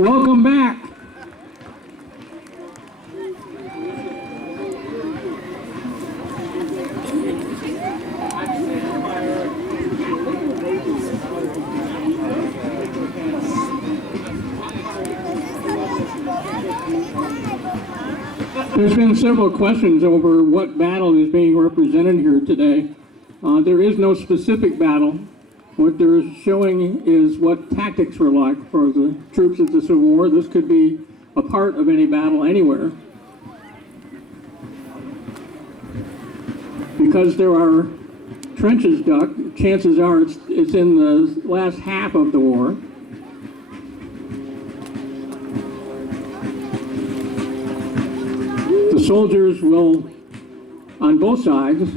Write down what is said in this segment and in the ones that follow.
Welcome back. There's been several questions over what battle is being represented here today. There is no specific battle. What they're showing is what tactics were like for the troops of the Civil War. This could be a part of any battle anywhere. Because there are trenches dug, chances are it's in the last half of the war. The soldiers will, on both sides,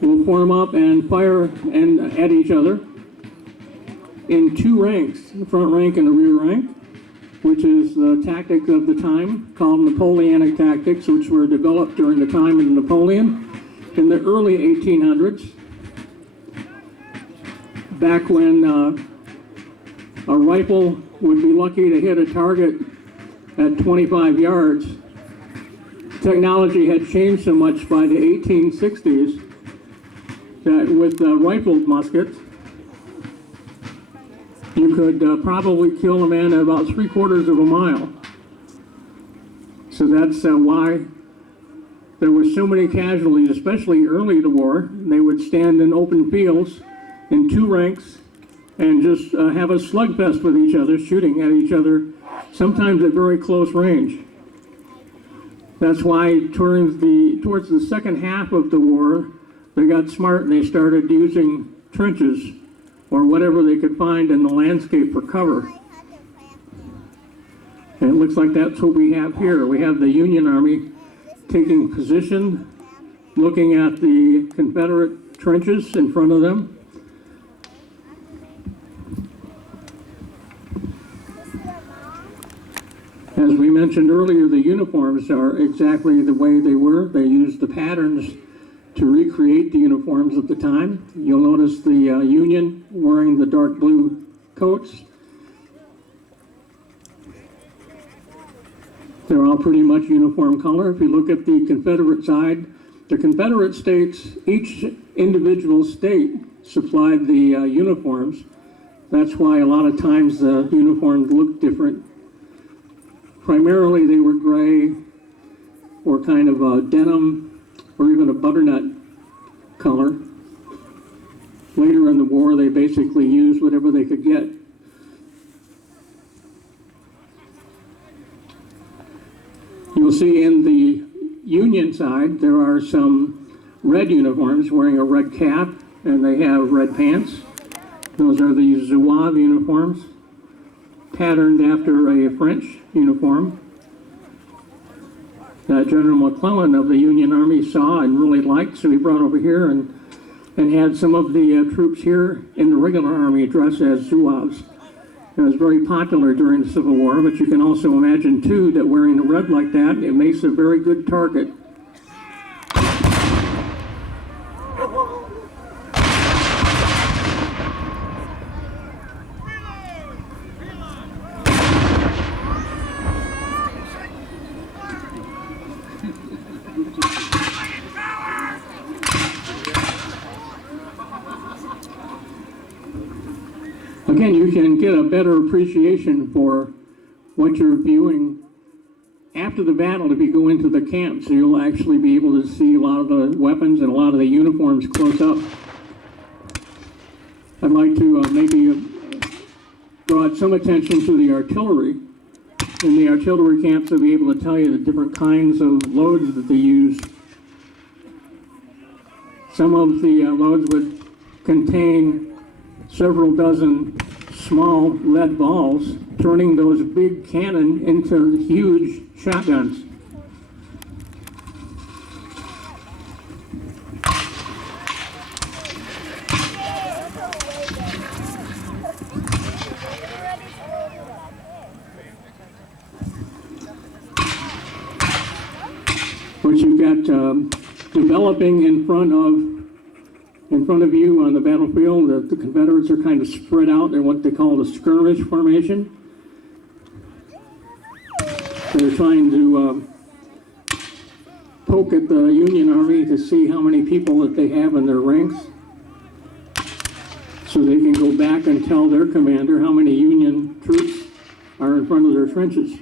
will form up and fire at each other in two ranks, the front rank and the rear rank, which is the tactic of the time called Napoleonic tactics, which were developed during the time of Napoleon in the early 1800s, back when a rifle would be lucky to hit a target at 25 yards. Technology had changed so much by the 1860s that with rifled muskets, you could probably kill a man at about 3/4 of a mile. So that's why there were so many casualties, especially early in the war. They would stand in open fields in two ranks and just have a slugfest with each other, shooting at each other, sometimes at very close range. That's why towards the second half of the war, they got smart and they started using trenches or whatever they could find in the landscape for cover. And it looks like that's what we have here. We have the Union Army taking position, looking at the Confederate trenches in front of them. As we mentioned earlier, the uniforms are exactly the way they were. They used the patterns to recreate the uniforms of the time. You'll notice the Union wearing the dark blue coats. They're all pretty much uniform color. If you look at the Confederate side, the Confederate states, each individual state supplied the uniforms. That's why a lot of times the uniforms look different. Primarily they were gray or kind of a denim or even a butternut color. Later in the war, they basically used whatever they could get. You'll see in the Union side, there are some red uniforms wearing a red cap, and they have red pants. Those are the Zouave uniforms, patterned after a French uniform that General McClellan of the Union Army saw and really liked, so he brought over here and had some of the troops here in the regular army dress as Zouaves. It was very popular during the Civil War, but you can also imagine too that wearing the red like that, it makes a very good target. Again, you can get a better appreciation for what you're viewing after the battle if you go into the camp, so you'll actually be able to see a lot of the weapons and a lot of the uniforms close up. I'd like to maybe draw some attention to the artillery. In the artillery camps, they'll be able to tell you the different kinds of loads that they use. Some of the loads would contain several dozen small lead balls, turning those big cannon into huge shotguns. What you've got developing in front of you on the battlefield, the Confederates are kind of spread out in what they call the skirmish formation. They're trying to poke at the Union Army to see how many people that they have in their ranks, so they can go back and tell their commander how many Union troops are in front of their trenches.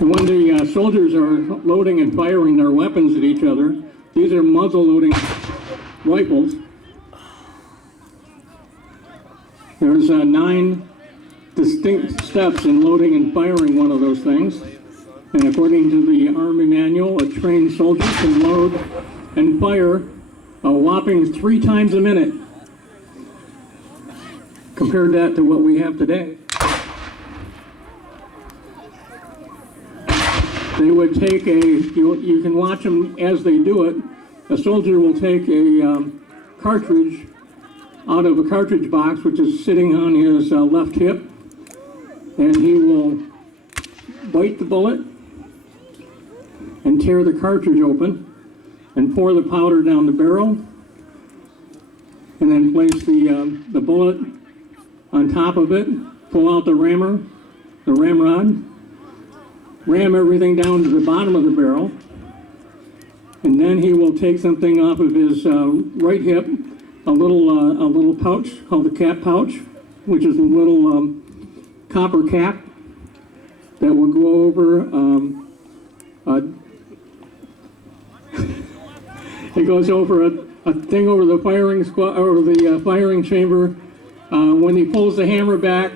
And when the soldiers are loading and firing their weapons at each other, these are muzzle loading rifles. There's 9 distinct steps in loading and firing one of those things. And according to the Army manual, a trained soldier can load and fire a whopping 3 times a minute. Compare that to what we have today. They would take you can watch them as they do it. A soldier will take a cartridge out of a cartridge box, which is sitting on his left hip, and he will bite the bullet and tear the cartridge open and pour the powder down the barrel, and then place the bullet on top of it, pull out the ramrod, ram everything down to the bottom of the barrel, and then he will take something off of his right hip, a little pouch called the cap pouch, which is a little copper cap that will go over. It goes over a thing over the firing chamber. When he pulls the hammer back,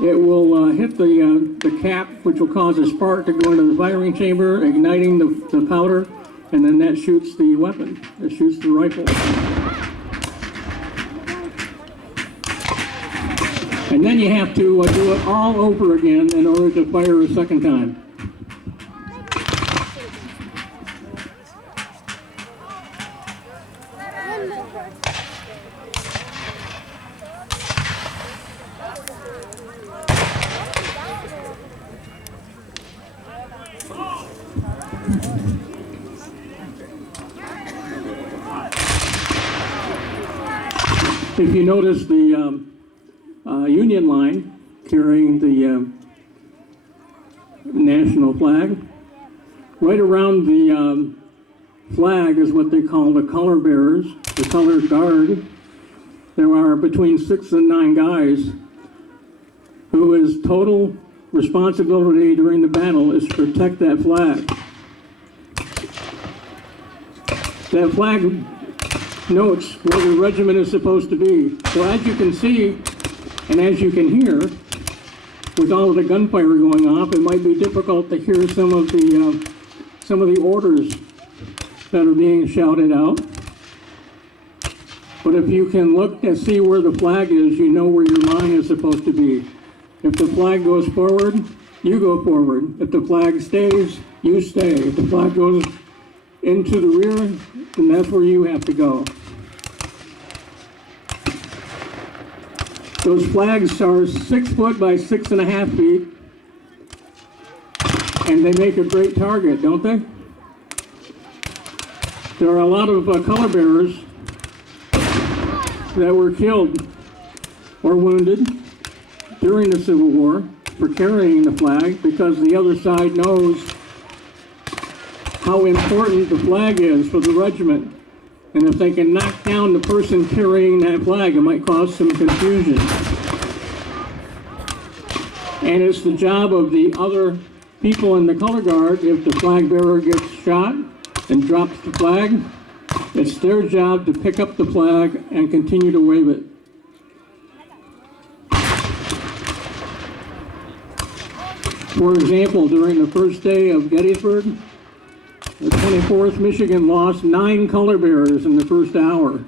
it will hit the cap, which will cause a spark to go into the firing chamber, igniting the powder, and then that shoots the weapon. It shoots the rifle. And then you have to do it all over again in order to fire a second time. If you notice the Union line carrying the national flag, right around the flag is what they call the color bearers, the color guard. There are between 6 and 9 guys whose total responsibility during the battle is to protect that flag. That flag notes where the regiment is supposed to be. So as you can see, and as you can hear, with all of the gunfire going off, it might be difficult to hear some of the orders that are being shouted out. But if you can look and see where the flag is, you know where your line is supposed to be. If the flag goes forward, you go forward. If the flag stays, you stay. If the flag goes into the rear, then that's where you have to go. Those flags are 6 foot by 6.5 feet, and they make a great target, don't they? There are a lot of color bearers that were killed or wounded during the Civil War for carrying the flag, because the other side knows how important the flag is for the regiment. And if they can knock down the person carrying that flag, it might cause some confusion. And it's the job of the other people in the color guard, if the flag bearer gets shot and drops the flag, it's their job to pick up the flag and continue to wave it. For example, during the first day of Gettysburg, the 24th Michigan lost 9 color bearers in the first hour.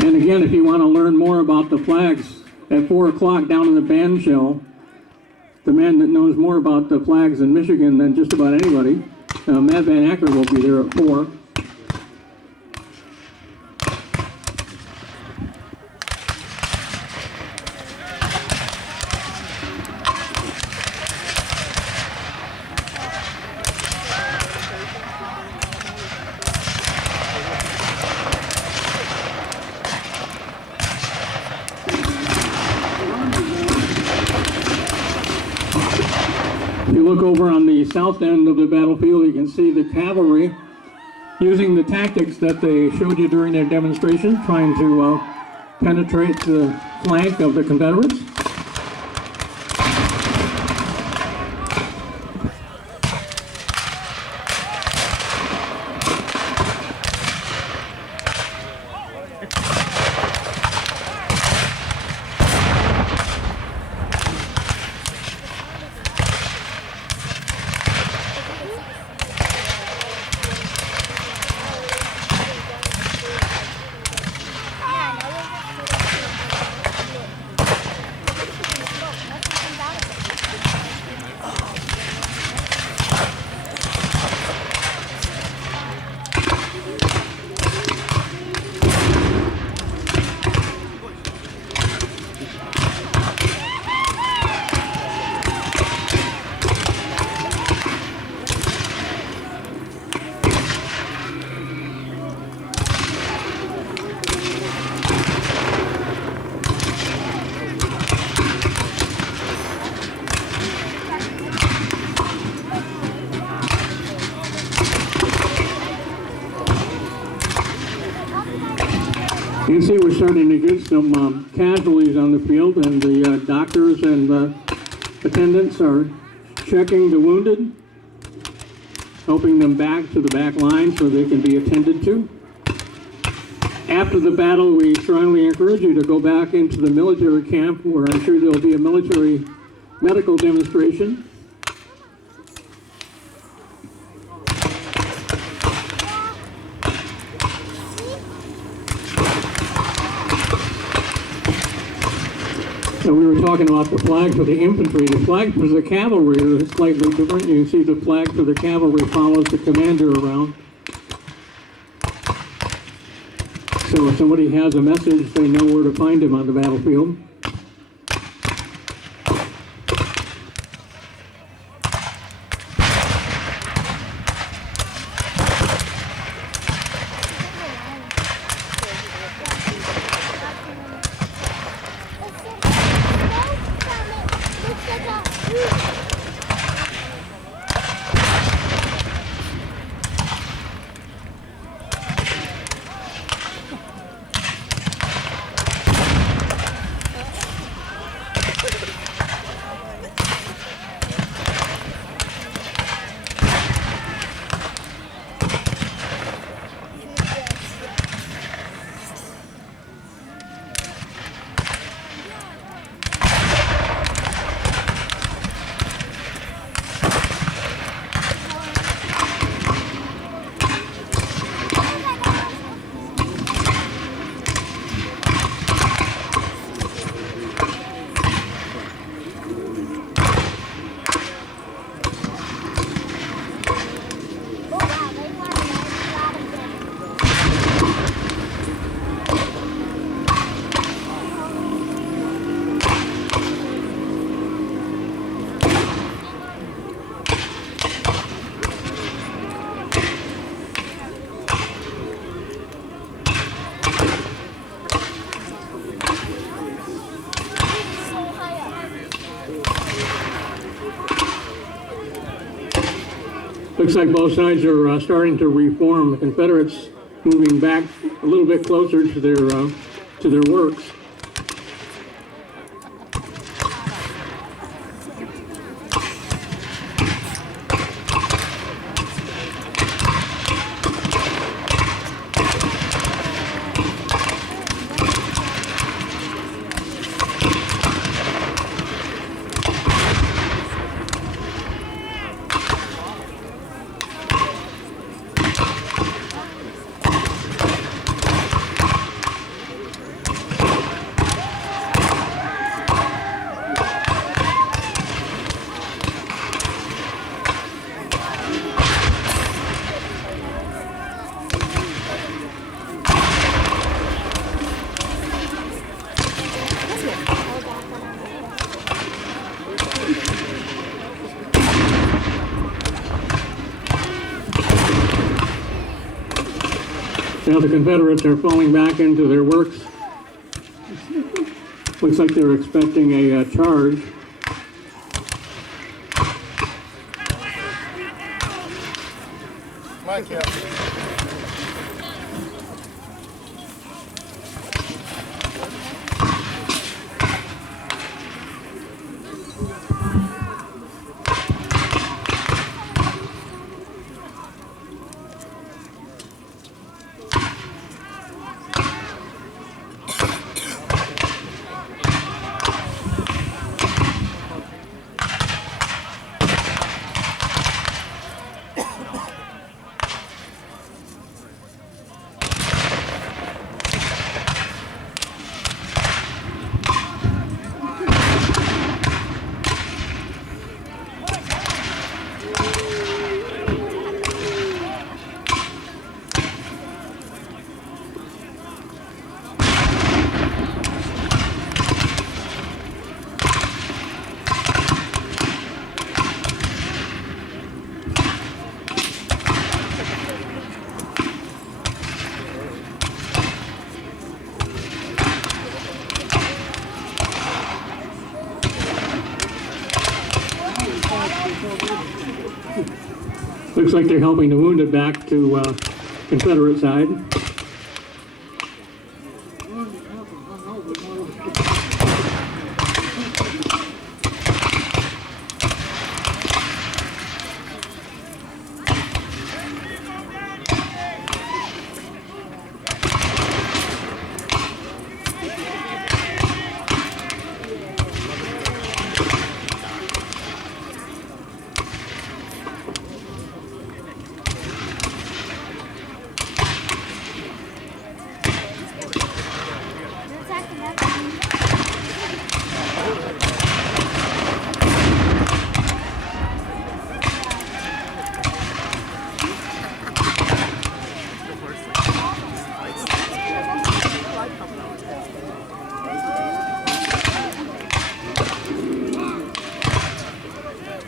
And again, if you want to learn more about the flags, at 4 o'clock down in the band shell, the man that knows more about the flags in Michigan than just about anybody, Matt Van Acker, will be there at 4. If you look over on the south end of the battlefield, you can see the cavalry using the tactics that they showed you during their demonstration, trying to penetrate the flank of the Confederates. You can see we're starting to get some casualties on the field, and the doctors and the attendants are checking the wounded, helping them back to the back line so they can be attended to. After the battle, we strongly encourage you to go back into the military camp, where I'm sure there'll be a military medical demonstration. So we were talking about the flag for the infantry. The flag for the cavalry is slightly different. You can see the flag for the cavalry follows the commander around. So if somebody has a message, they know where to find him on the battlefield. Looks like both sides are starting to reform. The Confederates moving back a little bit closer to their works. Now the Confederates are falling back into their works. Looks like they're expecting a charge. Mike, yeah. Looks like they're helping the wounded back to Confederate side.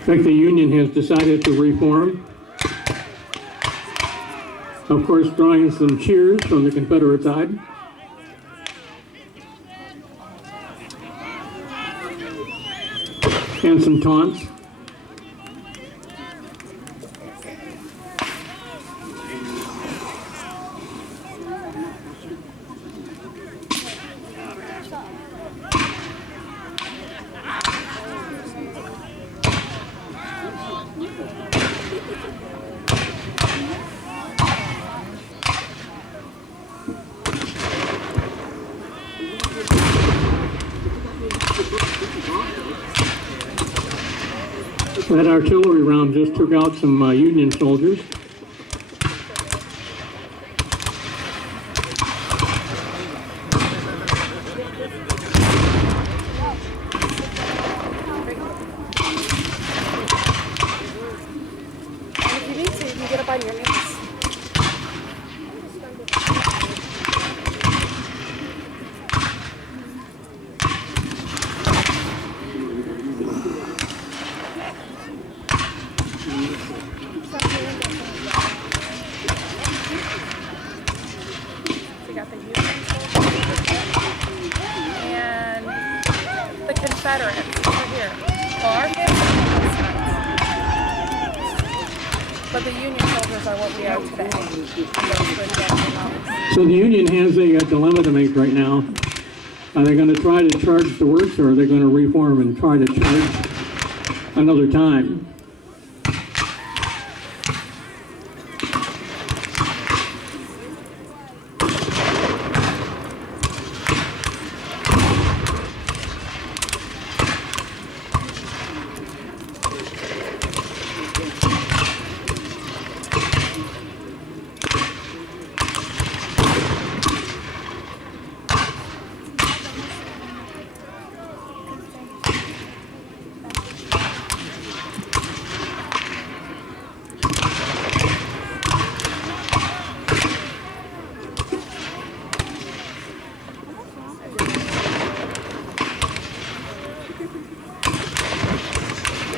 Looks like the Union has decided to reform. Of course, drawing some cheers from the Confederate side. And some taunts. That artillery round just took out some Union soldiers. If you need to, you can get up on your knees. We got the Union soldiers and the Confederates over here. Well, our But the Union soldiers are what we are today. So the Union has a dilemma to make right now. Are they going to try to charge the works, or are they going to reform and try to charge another time?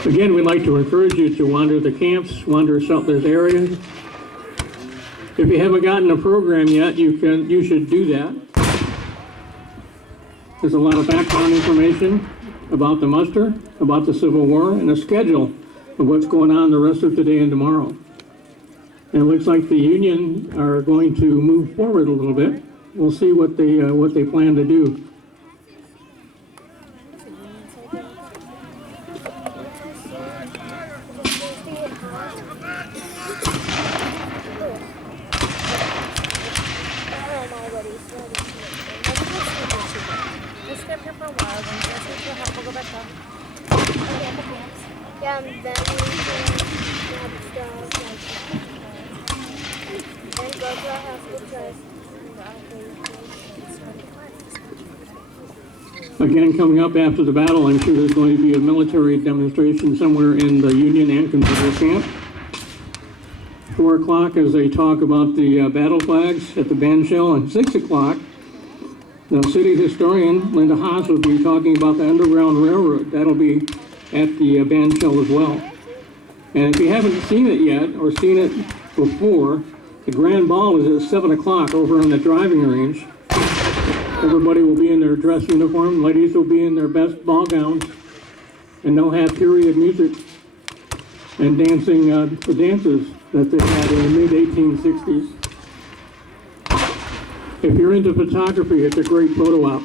Again, we'd like to encourage you to wander the camps, wander this area. If you haven't gotten a program yet, you should do that. There's a lot of background information about the muster, about the Civil War, and a schedule of what's going on the rest of today and tomorrow. And it looks like the Union are going to move forward a little bit. We'll see what they plan to do. Yeah, and then we can have stuff and go to our house with dress. Again, coming up after the battle, I'm sure there's going to be a military demonstration somewhere in the Union and Confederate camp. 4 o'clock is a talk about the battle flags at the band shell, and 6 o'clock, the city historian, Linda Haas, will be talking about the Underground Railroad. That'll be at the band shell as well. And if you haven't seen it yet, or seen it before, the grand ball is at 7 o'clock over on the driving range. Everybody will be in their dress uniform. Ladies will be in their best ball gowns. And they'll have period music and dancing, the dances that they had in the mid-1860s. If you're into photography, it's a great photo op.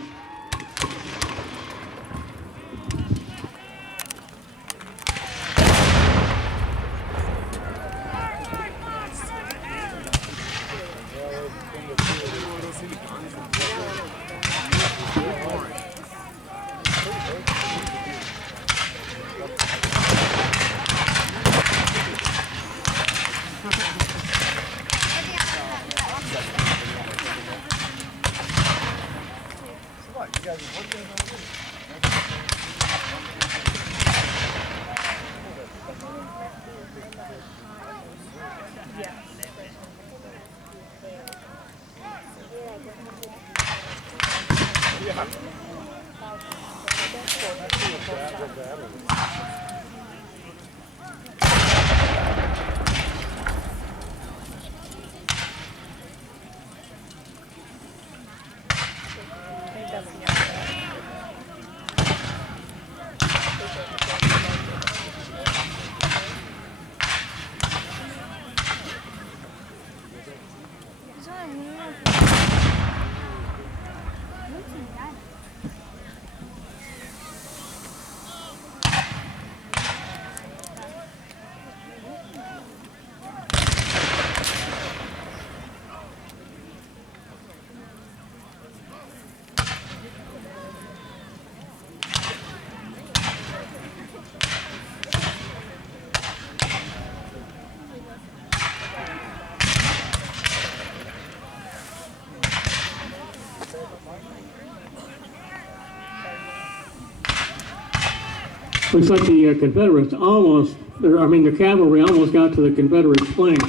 Looks like the Confederates almost, the cavalry almost got to the Confederate flank.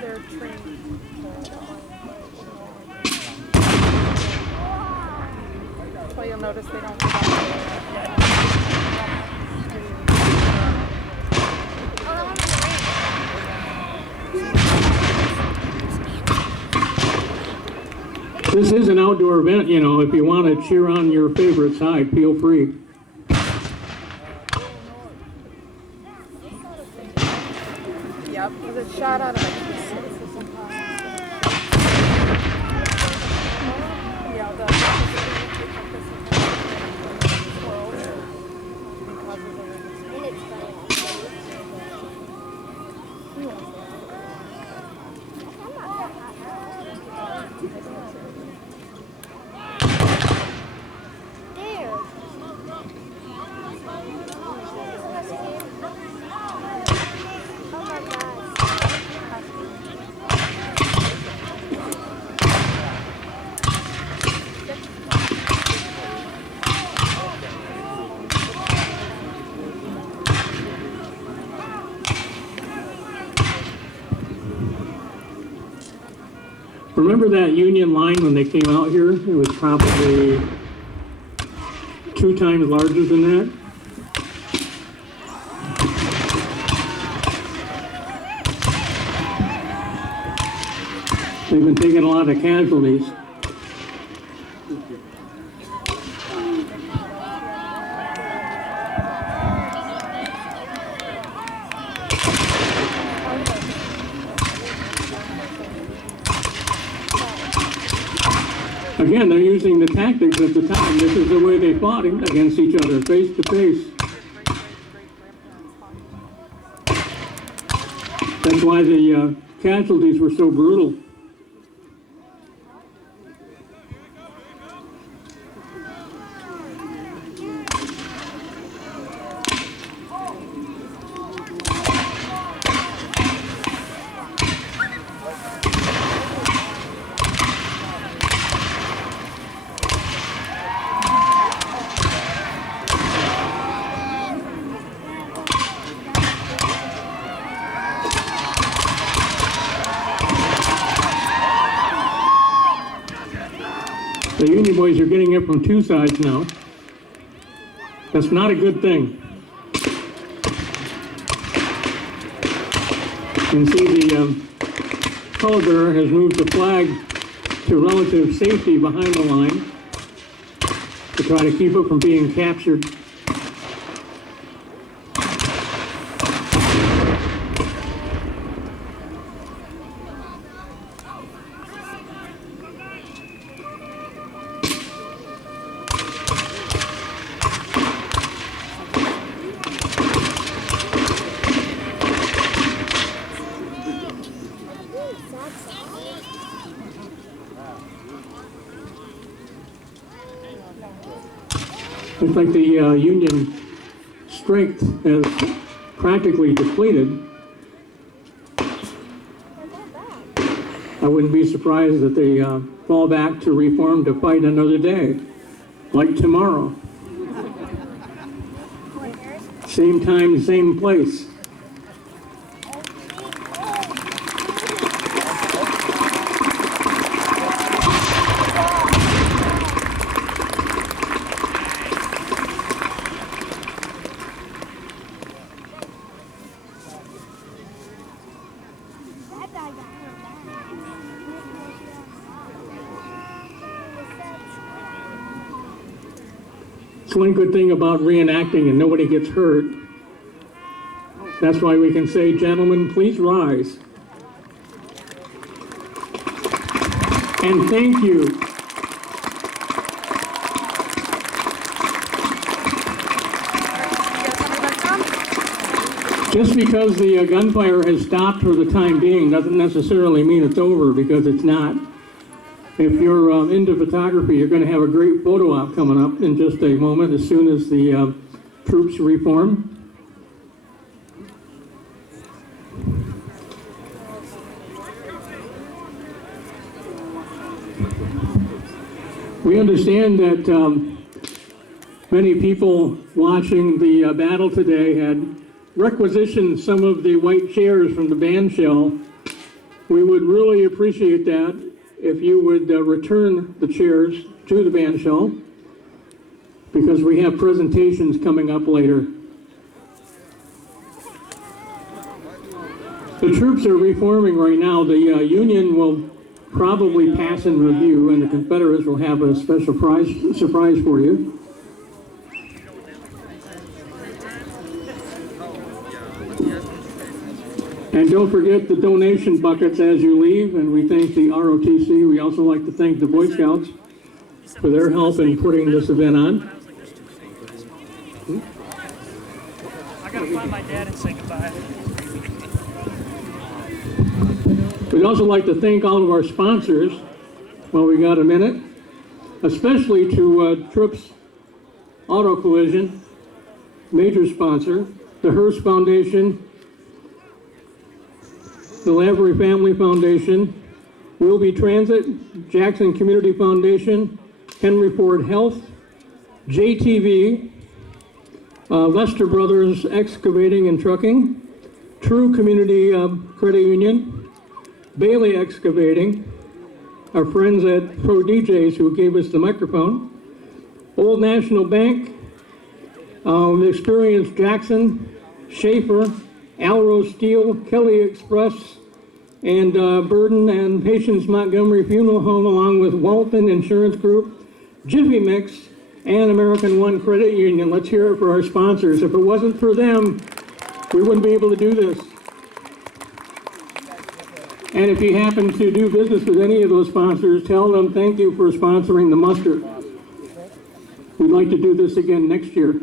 They're trained. Well, you'll notice they don't come up. This is an outdoor event, you know, if you want to cheer on your favorite side, feel free. Yep, was it shot out of it? Yeah, the And it's funny. There. Oh my gosh. Remember that Union line when they came out here? It was probably 2 times larger than that. They've been taking a lot of casualties. Again, they're using the tactics at the time. This is the way they fought against each other, face to face. That's why the casualties were so brutal. The Union boys are getting it from 2 sides now. That's not a good thing. You can see the color bearer has moved the flag to relative safety behind the line to try to keep it from being captured. Looks like the Union strength has practically depleted. I wouldn't be surprised if they fall back to reform to fight another day, like tomorrow. Same time, same place. It's one good thing about reenacting and nobody gets hurt. That's why we can say, gentlemen, please rise. And thank you. Just because the gunfire has stopped for the time being doesn't necessarily mean it's over, because it's not. If you're into photography, you're going to have a great photo op coming up in just a moment as soon as the troops reform. We understand that many people watching the battle today had requisitioned some of the white chairs from the band shell. We would really appreciate that if you would return the chairs to the band shell, because we have presentations coming up later. The troops are reforming right now. The Union will probably pass in review, and the Confederates will have a special surprise for you. And don't forget the donation buckets as you leave, and we thank the ROTC. We also like to thank the Boy Scouts for their help in putting this event on. I gotta find my dad and say goodbye. We'd also like to thank all of our sponsors while we got a minute, especially to Trips Auto Collision, major sponsor, the Hearst Foundation, the Lavery Family Foundation, Wilby Transit, Jackson Community Foundation, Henry Ford Health, JTV, Lester Brothers Excavating and Trucking, True Community Credit Union, Bailey Excavating, our friends at Pro DJs who gave us the microphone, Old National Bank, Experience Jackson, Schaefer, Alrose Steel, Kelly Express, and Burden and Patience Montgomery Funeral Home, along with Walton Insurance Group, Jiffy Mix, and American One Credit Union. Let's hear it for our sponsors. If it wasn't for them, we wouldn't be able to do this. And if you happen to do business with any of those sponsors, tell them thank you for sponsoring the muster. We'd like to do this again next year.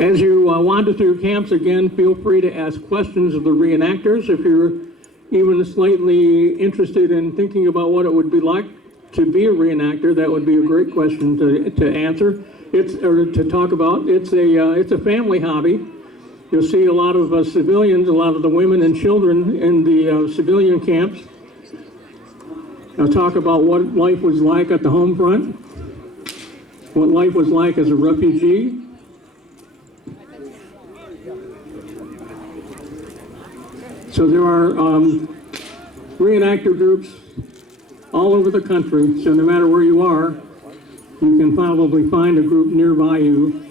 As you wander through camps again, feel free to ask questions of the reenactors. If you're even slightly interested in thinking about what it would be like to be a reenactor, that would be a great question to answer. Or to talk about. It's a family hobby. You'll see a lot of civilians, a lot of the women and children in the civilian camps. I'll talk about what life was like at the home front, what life was like as a refugee. So there are reenactor groups all over the country, so no matter where you are, you can probably find a group nearby you.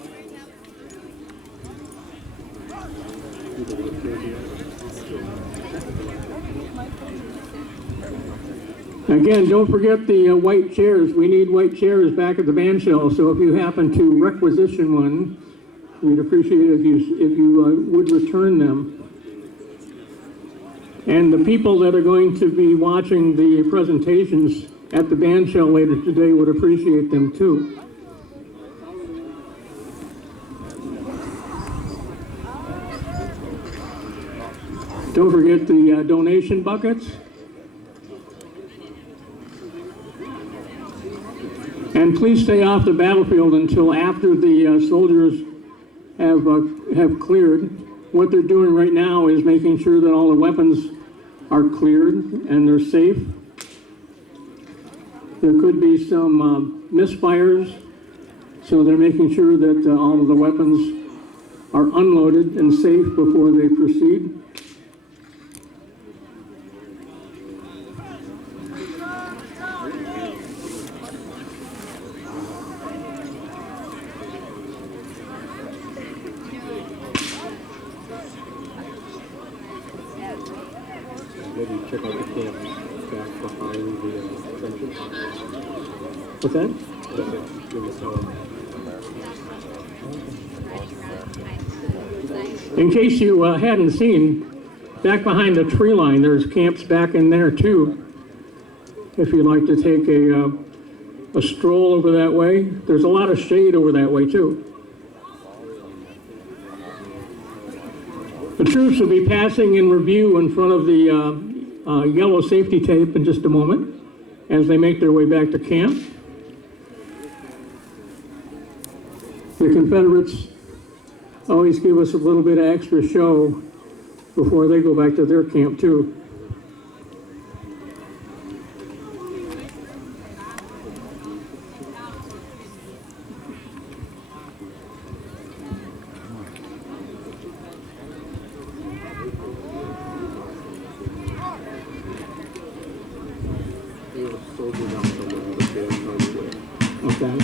Again, don't forget the white chairs. We need white chairs back at the band shell, so if you happen to requisition one, we'd appreciate it if you would return them. And the people that are going to be watching the presentations at the band shell later today would appreciate them too. Don't forget the donation buckets. And please stay off the battlefield until after the soldiers have cleared. What they're doing right now is making sure that all the weapons are cleared and they're safe. There could be some misfires, so they're making sure that all of the weapons are unloaded and safe before they proceed. Maybe check out the camp back behind the trenches. What's that? In case you hadn't seen, back behind the tree line, there's camps back in there too. If you'd like to take a stroll over that way, there's a lot of shade over that way too. The troops will be passing in review in front of the yellow safety tape in just a moment as they make their way back to camp. The Confederates always give us a little bit of extra show before they go back to their camp too. Okay.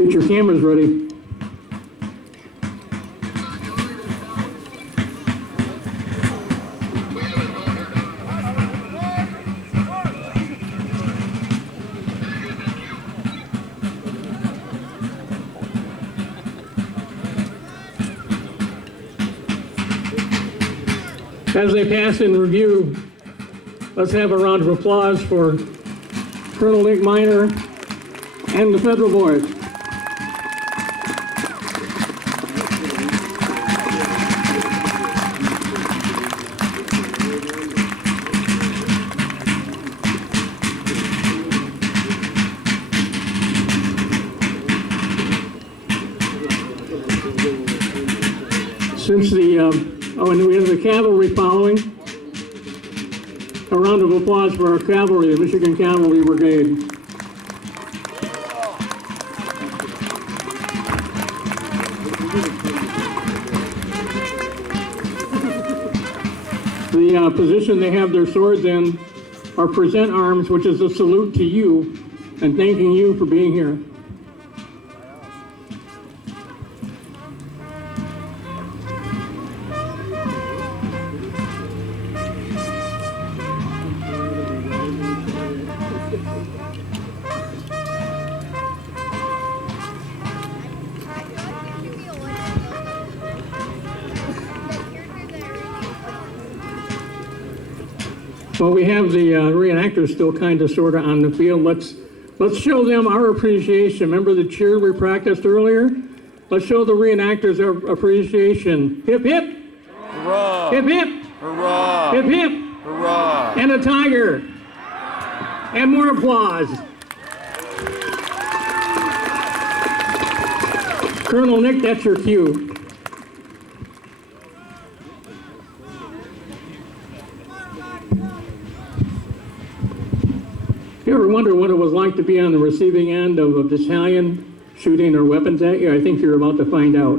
Get your cameras ready. As they pass in review, let's have a round of applause for Colonel Nick Miner and the Federal Boys. Since and we have the cavalry following. A round of applause for our cavalry, the Michigan Cavalry Brigade. The position they have their swords in are present arms, which is a salute to you and thanking you for being here. Well, we have the reenactors still kind of sort of on the field. Let's show them our appreciation. Remember the cheer we practiced earlier? Let's show the reenactors our appreciation. Hip, hip. Hurrah. Hip, hip. Hurrah. Hip, hip. Hurrah. And a tiger. And more applause. Colonel Nick, that's your cue. You ever wonder what it was like to be on the receiving end of a battalion shooting their weapons at you? I think you're about to find out.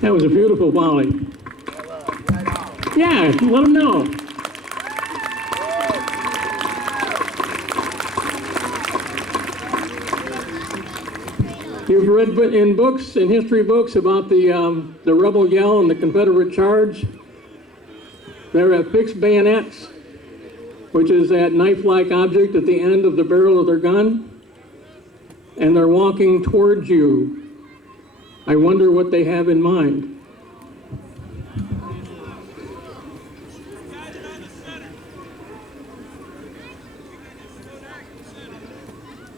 That was a beautiful volley. Yeah, let them know. You've read in books, in history books, about the rebel yell and the Confederate charge. They're at fixed bayonets, which is that knife-like object at the end of the barrel of their gun, and they're walking towards you. I wonder what they have in mind.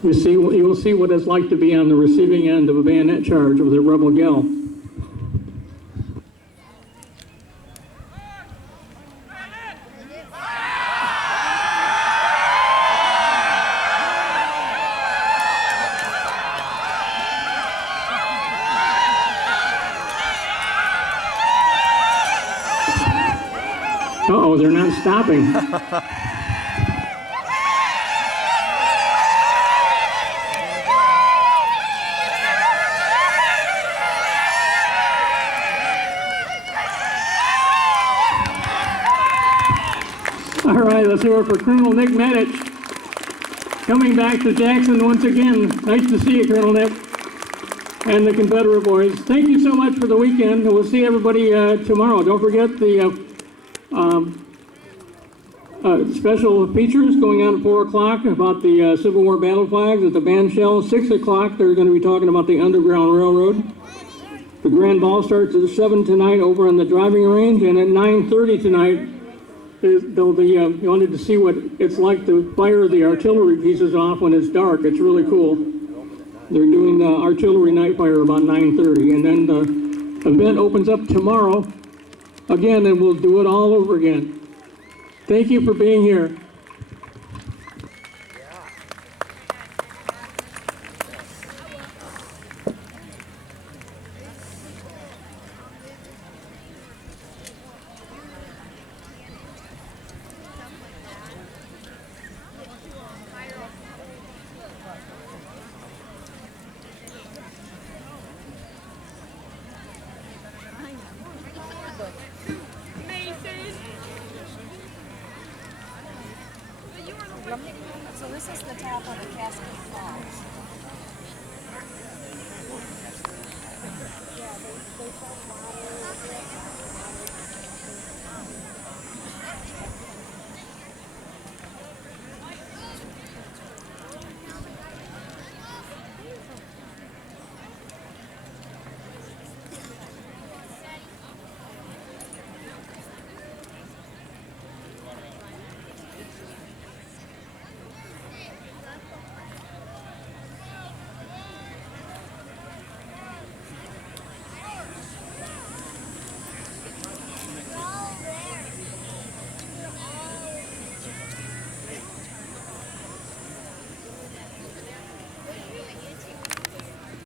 You will see what it's like to be on the receiving end of a bayonet charge with a rebel yell. Uh-oh, they're not stopping. All right, let's hear it for Colonel Nick Medich, coming back to Jackson once again. Nice to see you, Colonel Nick, and the Confederate boys. Thank you so much for the weekend. We'll see everybody tomorrow. Don't forget the special features going on at 4 o'clock about the Civil War battle flags at the band shell. 6 o'clock, they're going to be talking about the Underground Railroad. The grand ball starts at 7 tonight over on the driving range, and at 9:30 tonight, they'll be, you wanted to see what it's like to fire the artillery pieces off when it's dark. It's really cool. They're doing the artillery night fire about 9:30, and then the event opens up tomorrow again, and we'll do it all over again. Thank you for being here. This is the top of the casket falls.